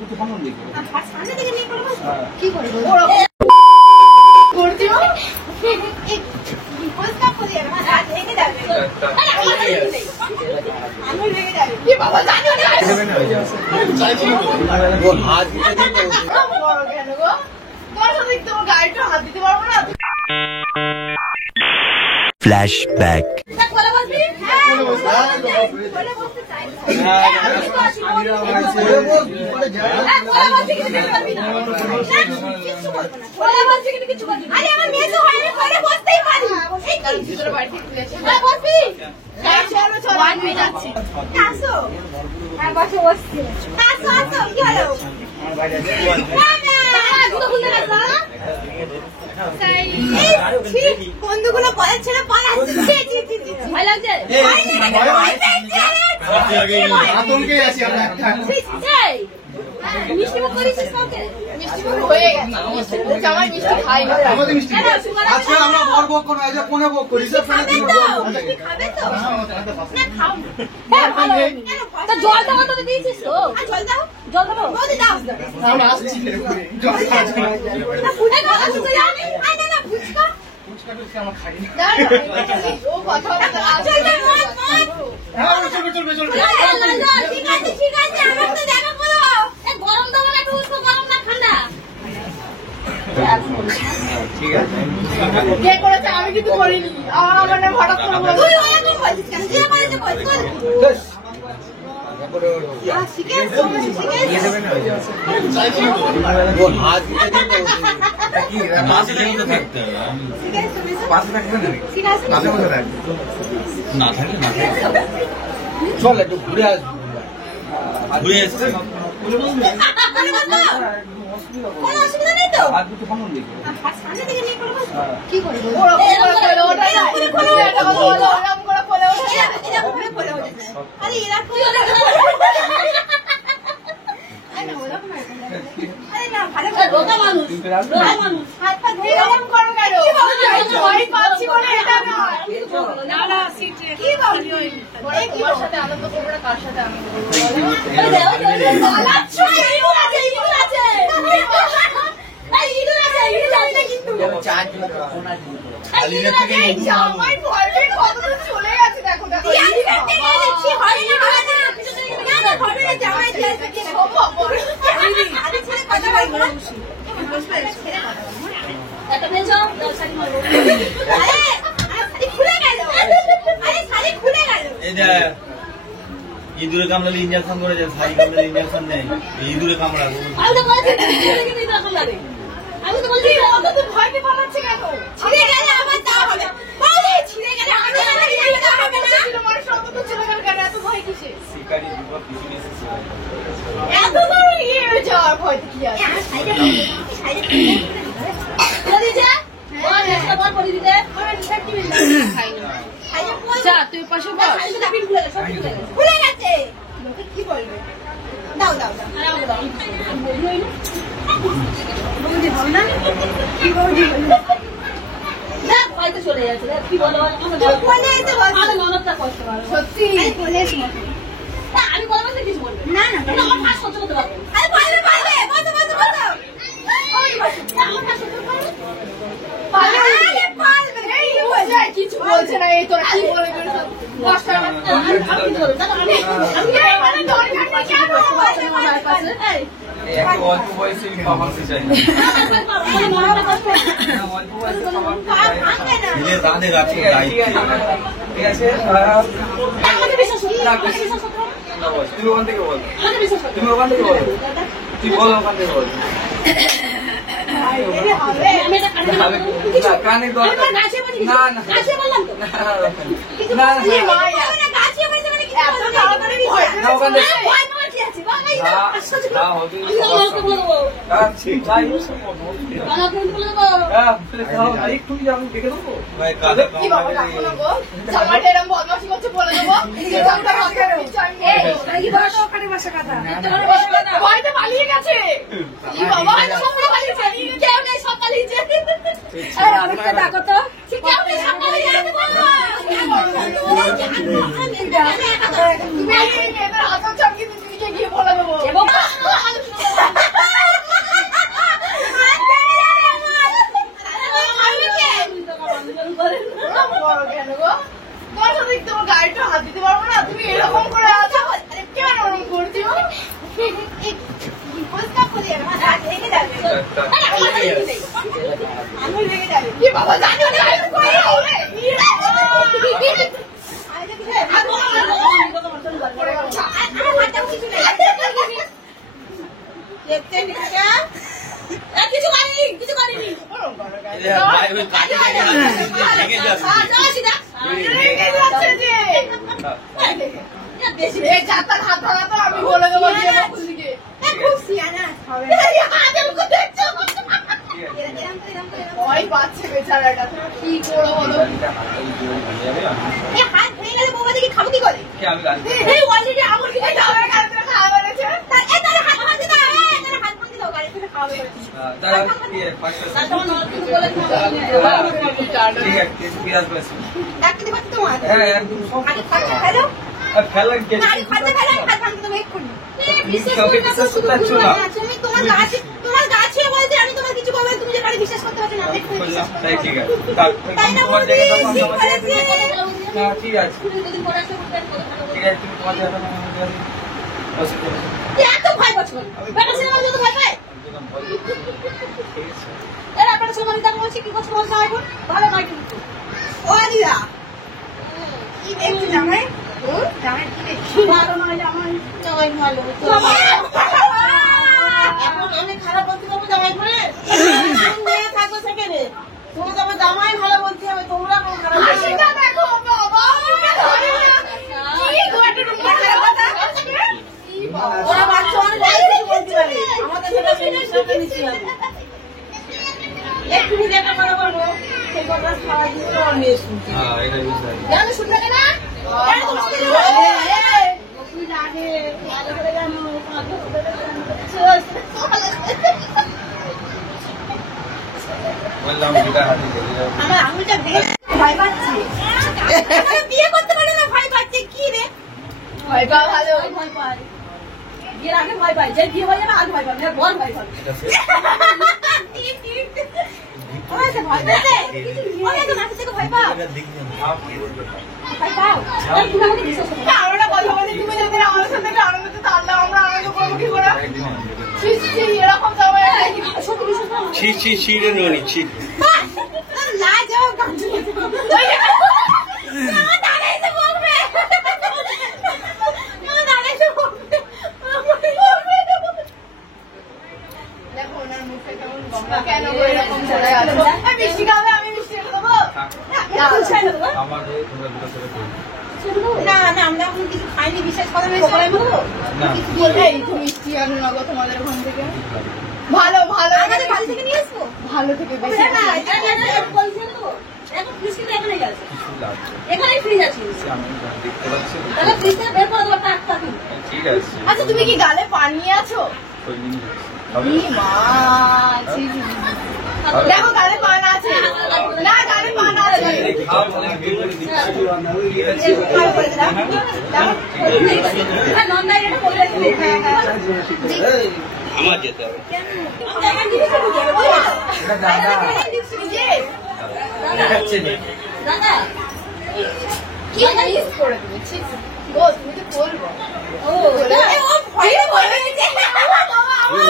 দুটো সামনে দিকে সামনে দিকে নিয়ে করবো কি করে পরিষ্কার করে যাবে না রাত রেখে যাবে আমি রেখে যাবে কি বাবা জানো না ও হাত দিতে দিতে বড় কেন গো তোমার সাথে তোমার গাড়িটা হাত দিতে পারবো না Flashback. বন্ধুগুলো কলেজ ছেড়ে পালাচ্ছে ভয় লাগছে আতঙ্কে আছি আমরা মিষ্টি মুখ করেছিস কাউকে মিষ্টি মুখ হয়ে গেছে জামাই মিষ্টি খাই না আমাদের মিষ্টি আজকে আমরা বড় বক কোন আজ কোনে বক করি সব ফেলে দিব খাবে তো না খাও হ্যাঁ ভালো তো জল দাও তো দিয়েছিস তো জল দাও বৌদি দাও আমরা আসছি জল না ফুটা দাও তো জানি না না ফুচকা আমরা খাই না ও কথা বলতে চল হ্যাঁ চল ঠিক আছে আমার তো দেখা করো এই গরম দাও না একটু উষ্ণ গরম না ঠান্ডা ঠিক আছে কে করেছে আমি কিছু করিনি আমার নাম হঠাৎ করে বল তুই ওরকম বলছিস কেন যে বলছিস বল ও হাত দিতে দিতে কি মাঝে তো থাকতে পাশে থাকবে না মাঝে মাঝে থাকবে না থাকলে না চল একটু ঘুরে আসবো ঘুরে আসছে কোনো অসুবিধা নেই তো আর দুটো সামনে দিকে সামনে দিকে নিয়ে করবো কি করবো ওরকম করে ওঠে আরে এরকম আরে না ভালো রোগা মানুষ হাত পা ধুয়ে এরকম করো কেন ভয় পাচ্ছি বলে এটা না না কি বলি ওই তোমার সাথে আনন্দ করবো না কার সাথে আনন্দ চলে গেছে দেখো ইঁদুরে কামড়ালে ইঞ্জেকশন করেছে, শাড়ি কামড়ালে ইঞ্জেকশন নেই, ইঁদুরে কামড়াবো আমি তো বলছি তো ভয় পেয়ে পালাচ্ছে কেন ছিঁড়ে গেলে আমার তা হবে বলে ছিঁড়ে গেলে আমি তা হবে না মানুষ সব তো ছিল কেন এত ভয় কিসে শিকারি বিপদ কিছু এসেছে এত বড় ইয়ে যাওয়ার ভয় কি আছে বলি যা বল একটা বল পড়ি দিতে আমার টি-শার্ট কি খাইনি যা তুই পাশে বল খুলে গেছে লোকে কি বলবে দাও দাও দাও আরে আমাকে দাও বলই না বৌদি বল না কি বৌদি বল না হয়তো চলে যাচ্ছে কি বলো বলে এসে বল আরে ননদটা কষ্ট করে সত্যি বলে এসে না আমি বলবো না কিছু বলবে না না আমার ফাঁস সহ্য করতে পারবো আরে পারবে বলো ওই বস না আমার ফাঁস সহ্য করতে পারবে এই বলছে কিছু বলছে না এই তোরা কি বলে করে সব কষ্ট আমি বলবো দাদা আমি মানে ধরে কাটতে কেন বলছে আমার পাশে এই একটু অল্প বয়সে পাপাতে চাই না নিজের দাঁতে রাখছে ঠিক আছে তুমি ওখান থেকে বল তুমি ওখান থেকে বল তুই বল ওখান থেকে বল কানে না না পালিয়ে গেছে অনেকটা ডাকো তো তুমি গিয়ে বলে দেবো গাড়িটা হাত দিতে পারবো না, তুমি এরকম করে আছো কেন ওরকম করছো? কি বাবা জানি না কিছু করিনি, কিছু করিনি। আমি বলে দেবো খুব সিয়ানা ভয় পাচ্ছে বেচারাটা, কি করবো বলো? হাত ভেঙে গেলে বৌমা দেখি খাবো কি করে? অলরেডি আমার কি খাওয়া বেড়েছে, তোমার গাছে বলতে আমি তোমার কিছু করবো, তুমি যে বিশ্বাস করতে পারছো না। ঠিক আছে, ঠিক আছে, এত ভয় পাচ্ছ বেটা ছেলে মানুষ ভয় পায়। এরা বেটা ছেলে মানুষ বলছি কি করছো বলছো এখন ভালো নয় কিন্তু। ও দিদা কি দেখছি জামাই? জামাই কি দেখছি? ভালো নয় জামাই, জামাই ভালো এখন আমি খারাপ বলতে পারবো জামাই করে থাকবো সেখানে, তুমি তো আমার জামাই ভালো বলতে হবে, তোমরা খারাপ দেখো বাবা ওরা বাচ্চা অনেক বলতে পারে আমাদের একটু একটা কথা বলবো, সেই কথা খাওয়া দিতে নিয়ে শুনছি শুনবে না আমার আঙুলটা বেশ ভয় পাচ্ছি, বিয়ে করতে পারে না ভয় পাচ্ছে কি রে? ভয় পাওয়া ভালো, ভয় পায় বিয়ের আগে ভয় পাই, যে বিয়ে হয়ে যাবে আগে ভয় পাবে, বল ভয় পাবে ভয় পাও ভয় পাও আমরা কথা বলি, তুমি যদি আমার সাথে আনন্দ তাহলে আমরা আনন্দ করবো কি করে? এরকম না যাও কেন এরকম মিষ্টি খাবে? আমি মিষ্টি খাবো না না, আমরা এখন কিছু খাইনি, বিশ্বাস করে মিষ্টি আনো না গো তোমাদের ওখান থেকে। ভালো ভালো আমাদের বাড়ি থেকে নিয়ে আসবো, ভালো থেকে বেশি এখানে ফ্রিজ আছে। আচ্ছা তুমি কি গালে পান নিয়ে আছো? দেখো গালে পান আছে না, গালে পান আছে আমার যেতে হবে দাদা কি করে দিচ্ছি তুমি তো বলবো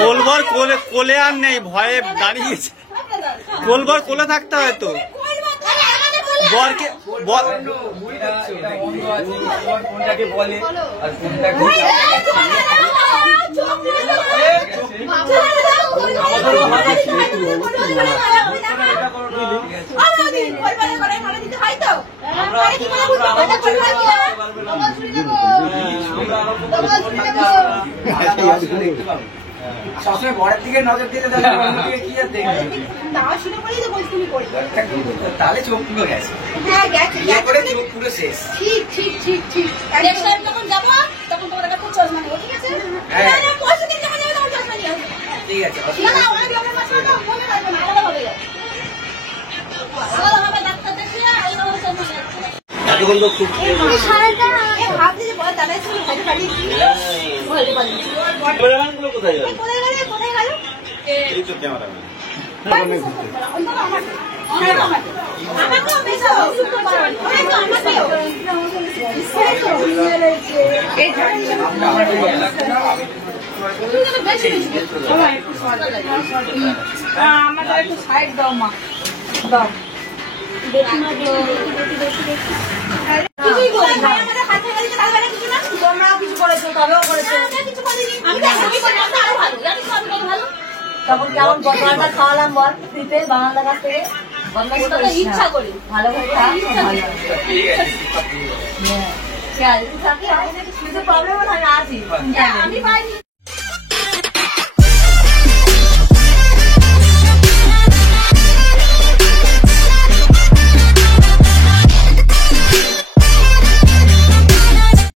কোলবার কোলে আর নেই, ভয়ে দাঁড়িয়েছে। কোলবার কোলে থাকতে হয় তো বরকে কোনটাকে বলে আর কোনটাকে সবসময় বড়ের দিকে নজর দিলে কি আর দেখবে? তাহলে চোখ পুরো গেছে, করে চোখ পুরো শেষ। ঠিক ঠিক ঠিক ঠিক যখন যাবো তখন তোমাদের কাছে চশমা নেবো, ঠিক আছে? ঠিক আছে, এতক্ষণ তো খুব ক্যামেরাম্যানগুলো কোথায় গেল? এই তো ক্যামেরাম্যান আমাকেও আমাদের একটু সাইড দাও মা, দাও। কিছুই বলি না। তোমরাও কিছু করেছো, তবেও করেছো। তখন কেমন বদলাটা খাওয়ালাম বল ফ্রিতে বাংলার কাছ থেকে? ইচ্ছা করি ভালো করে প্রবলেম আমি আছি।